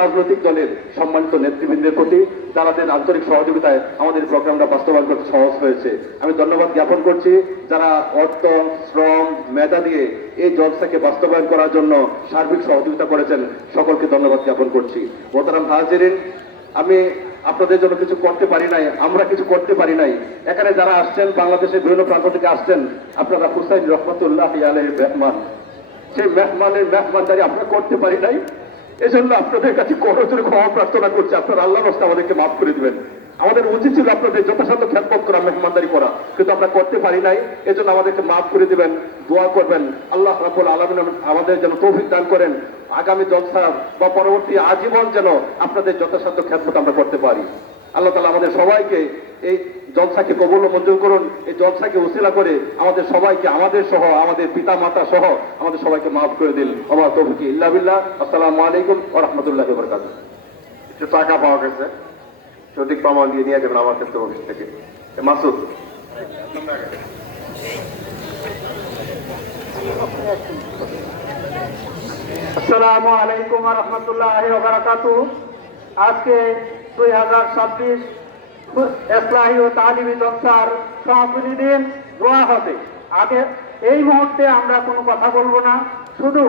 রাজনৈতিক দলের সম্মানিত নেতৃবৃন্দের প্রতি যাদের আন্তরিক সহযোগিতায় আমাদের প্রোগ্রামটা বাস্তবায়ন করতে সহজ হয়েছে। আমি ধন্যবাদ জ্ঞাপন করছি যারা অর্থ, শ্রম, মেধা দিয়ে এই জলসাকে বাস্তবায়ন করার জন্য সার্বিক সহযোগিতা করেছেন, সকলকে ধন্যবাদ জ্ঞাপন করছি। মোহতারাম হাজিরিন, আমি আপনাদের জন্য কিছু করতে পারি নাই, আমরা কিছু করতে পারি নাই। এখানে যারা আসছেন, বাংলাদেশের বিভিন্ন প্রান্ত থেকে আসছেন, আপনারা হুসাইন রহমতুল্লাহ আলাইহির মেহমান, সেই মেহমানদারি আমরা করতে পারি নাই। এজন্য আপনাদের কাছে করজোরে ক্ষমা প্রার্থনা করছি, আপনারা আল্লাহর রাস্তায় আমাদেরকে মাফ করে দিবেন। আমাদের উচিত ছিল আপনাদের যথাসাধ্য খেদমত করা, মেহমানদারি করা, কিন্তু আমরা করতে পারি নাই। এজন্য আমাদেরকে মাফ করে দিবেন, দোয়া করবেন আল্লাহ রাব্বুল আলামিন আমাদের যেন তৌফিক দান করেন, আগামী জলসা বা পরবর্তী আজীবন যেন আপনাদের যথাসাধ্য খেদমত আমরা করতে পারি। আল্লাহ তাআলা আমাদের সবাইকে এই জলসাকে কবুল ও মঞ্জুর করুন। এই জলসাকে উসিলা করে আমাদের সবাইকে, আমাদের সহ, আমাদের পিতা মাতা সহ আমাদের সবাইকে মাফ করে দিন। ওয়া তৌফিক ইল্লা বিল্লাহ। আসসালামু আলাইকুম ওয়া রাহমাতুল্লাহি ওয়া বারাকাতুহু। কিছু টাকা পাওয়া গেছে, সঠিক প্রমাণ দিয়ে নিয়ে যাবেন আমার ক্ষেত্রে অফিস থেকে। মাসুদ, আসসালামু আলাইকুম ওয়া রাহমাতুল্লাহি ওয়া বারাকাতুহু। আজকে 2026 ইসলাহি ও তালিমি জলসার সমাপনী দিন, দোয়া হবে। আগে এই মুহূর্তে আমরা কোনো কথা বলবো না, শুধু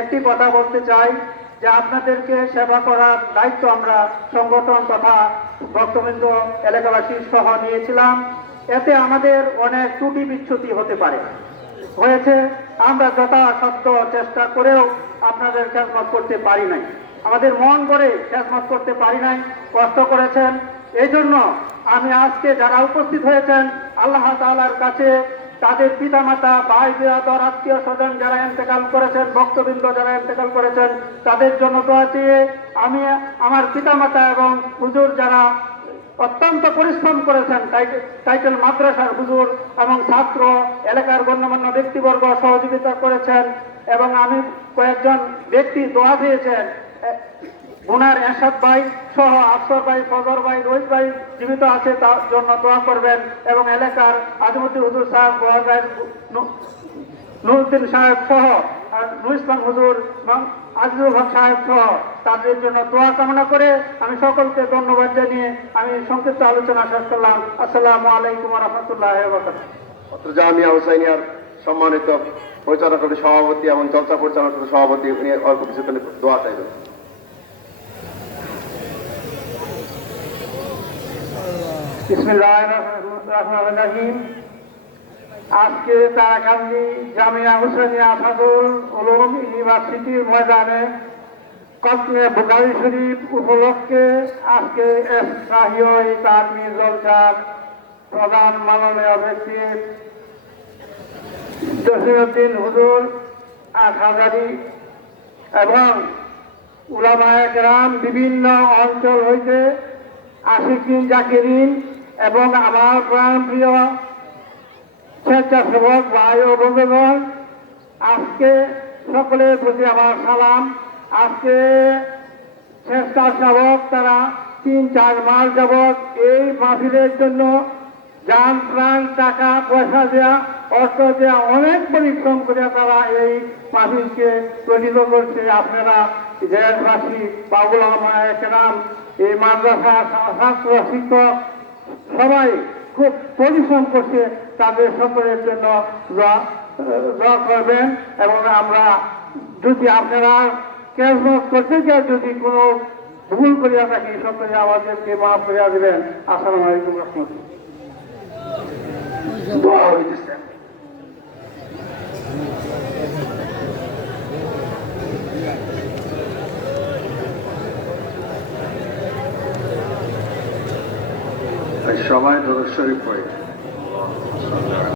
একটি কথা বলতে চাই যে আপনাদেরকে সেবা করার দায়িত্ব আমরা সংগঠন তথা ভক্তবৃন্দ, এলাকাবাসী সহ নিয়েছিলাম। এতে আমাদের অনেক ত্রুটি বিচ্যুতি হতে পারে, হয়েছে। আমরা যথাসাধ্য চেষ্টা করেও আপনাদের খেদমত করতে পারি নাই, আমাদের মন করে খেদমত করতে পারি নাই, কষ্ট করেছেন। এই জন্য আমি আজকে যারা উপস্থিত হয়েছেন, আল্লাহ তাআলার কাছে তাদের পিতামাতা, ভাই বিরাদর, আত্মীয় স্বজন যারা ইন্তেকাল করেছেন, ভক্তবৃন্দ যারা ইন্তেকাল করেছেন, তাদের জন্য দোয়া চেয়ে আমি আমার পিতামাতা এবং হুজুর যারা অত্যন্ত পরিশ্রম করেছেন, টাইটেল মাদ্রাসার হুজুর এবং ছাত্র, এলাকার গণ্যমান্য ব্যক্তিবর্গ সহযোগিতা করেছেন, এবং আমি কয়েকজন ব্যক্তি দোয়া দিয়েছেন, ওনার এরশাদ ভাই সহ আফসর ভাই, ফজর ভাই, রোহিত ভাই জীবিত আছে, তার জন্য দোয়া করবেন। এবং এলাকার আজিমুদ্দিন হুজুর সাহেব, নুরুদ্দিন সাহেব সহ নুর ইসলাম হুজুর, আজিজুল হক সাহেব সহ তাদের জন্য দোয়া কামনা করে আমি সকলকে ধন্যবাদ জানিয়ে আমি সংক্ষিপ্ত আলোচনা শেষ করলাম। আসসালামু আলাইকুম ওয়া রাহমাতুল্লাহি ওয়া বারাকাতুহু। জামিয়া হুসাইনিয়ার সম্মানিত পরিচালনা কমিটি সভাপতি এবং জলসা পরিচালনা কমিটির সভাপতি, উনি অল্প কিছুক্ষণ দোয়া চাইবেন। বিসমিল্লাহির রহমানির রহিম। আজকে তারাকান্দি জামিয়া হুসাইনিয়া আসাদুল উলুম ইউনিভার্সিটির ময়দানে কসমে বুখারী শরীফ উপলক্ষে আজকে ইসলাহি তালিমি জলসার প্রধান মাননীয় ব্যক্তি জসিমউদ্দিন হুজুর আটহাজারী এবং উলামায়ে কেরাম বিভিন্ন অঞ্চল হইতে, আশিকিন জাকিরিন এবং আমার প্রাণপ্রিয় স্বেচ্ছাসেবক ভাই ও বন্ধুগণ, আজকে সকলের প্রতি আমার সালাম। আজকে স্বেচ্ছাসেবক তারা 3-4 মাস যাবৎ এই মাহফিলের জন্য যান প্রাণ, টাকা পয়সা দেওয়া, অর্থ দেওয়া, অনেক পরিশ্রম করে তারা এই মাহফিলকে তৈরি করছে। আপনারা দেশবাসী বা উলামায়ে কেরাম, এই মাদ্রাসা ছাত্র শিক্ষক সবাই খুব পরিশ্রম করছে, তাদের সকলের জন্য দোয়া করবেন। এবং আমরা যদি আপনারা খেদমত করতে চাই, যদি কোনো ভুল করিয়া থাকি, সকলে আমাদেরকে মাফ করিয়া দেবেন। আসসালামু আলাইকুম ওয়া রাহমাতুল্লাহ। দোয়া হইতেছে। সবাই দরুদ শরীফ পড়ে।